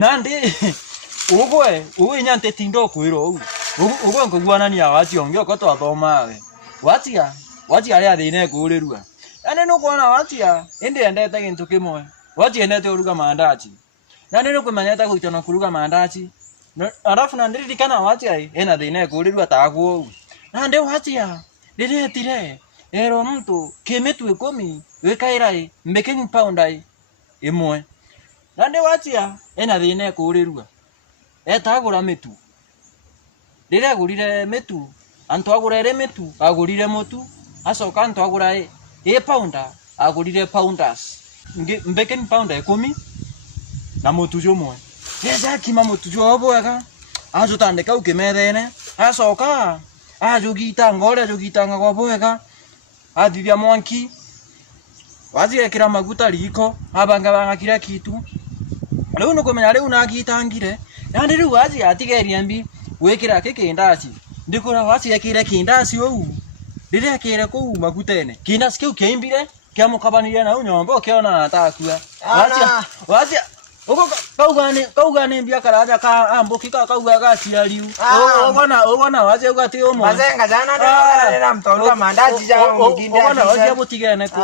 Nandi uwe nyante tindo kwiro uwe ngugwana ni awati ongyo ko to thoma we wati ari athine kurirua ane no kuona wati ende endete gintu kimwe wati endete uruga mandazi nani no kumanyata guitana kuruga mandazi arafu na ndirikana wati ena thine kurirua taguo nande wati ndiretire ero mtu kemetu 10 wekairai making pound imwe nande wati ena thine kurirua etagura mitu rire agurire mitu antu agurire mitu agurire mutu asoka antu agura pounda agurire pounders making pound 10 na mutu jomwe yesa kima mutu jobwega azutandika ukimethene asoka ajugita ngore ajugita ngobwega athithia mwanki wazikira maguta riko abanga kira kitu riu nukumenya riu nagitangire nandi riu wazi atigeria mbi wikira kikindaci ndikura wazi akire kindaci ou rire akire ku magutene kindaci kiu kiimbire kiamukabanire na unyombo ukiona atakua wazi uko kaugane mbia karaja ka ambuki kauga gacira riu ogona wazi ugati umo mazenga jana na mtoruga mandazi ja muginde ogona wazi mutigene ku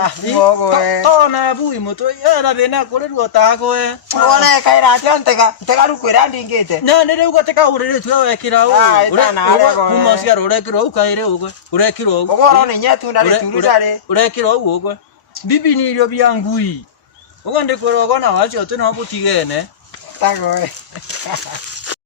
tona bui muto era bena kurirwo tagwe ogona kaira atantega rukwira ndingite na nire ugateka urire tu wekira umo cia urekiro ukaire ugwe urekiro ogoro ni nyetu ndari turudare urekiro ugwe bibi ni irio bia ngui ogande koro ogona wazi otu no butigene tagwe